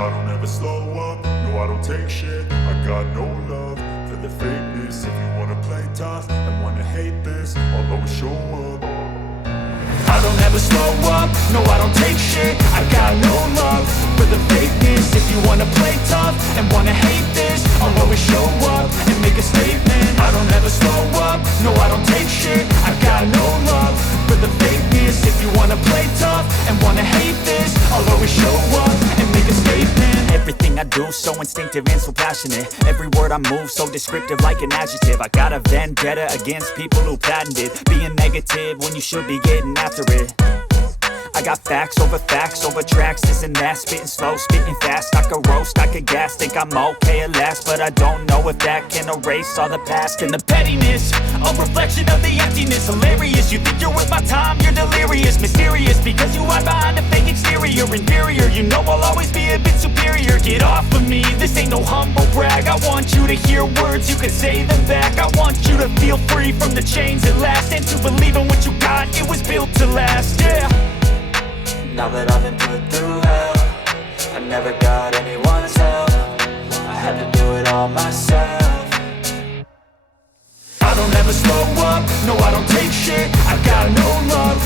I don't ever slow up, no I don't take shit. I got no love for the fakeness. If you wanna play tough and wanna hate this, I'll always show up. I don't ever slow up, no I don't take shit. I got no love for the fakeness. If you wanna play tough and wanna hate this, I'll always show up and make a statement. I don't ever slow up, no I don't take shit. I got no love for the fakeness. If you wanna play tough and wanna hate this, I'll always show up and make a statement. Everything I do so instinctive and so passionate. Every word I move so descriptive like an adjective. I got a vendetta against people who patented being negative when you should be getting after it. I got facts over tracks, this and that. Spitting slow, spitting fast, I could roast, I could gas. Think I'm okay at last, but I don't know if that can erase all the past. And the pettiness, a reflection of the emptiness. Hilarious, you think you're worth my time, you're delirious. Mysterious, because you hide behind a fake exterior. Inferior, you know I'll always be a bit superior. Get off of me, this ain't no humble brag. I want you to hear words, you can say them back. I want you to feel free from the chains at last, and to believe in what you got, it was built to last, yeah. Now that I've been put through hell, I never got anyone's help. I had to do it all myself. I don't ever slow up, no I don't take shit. I got no love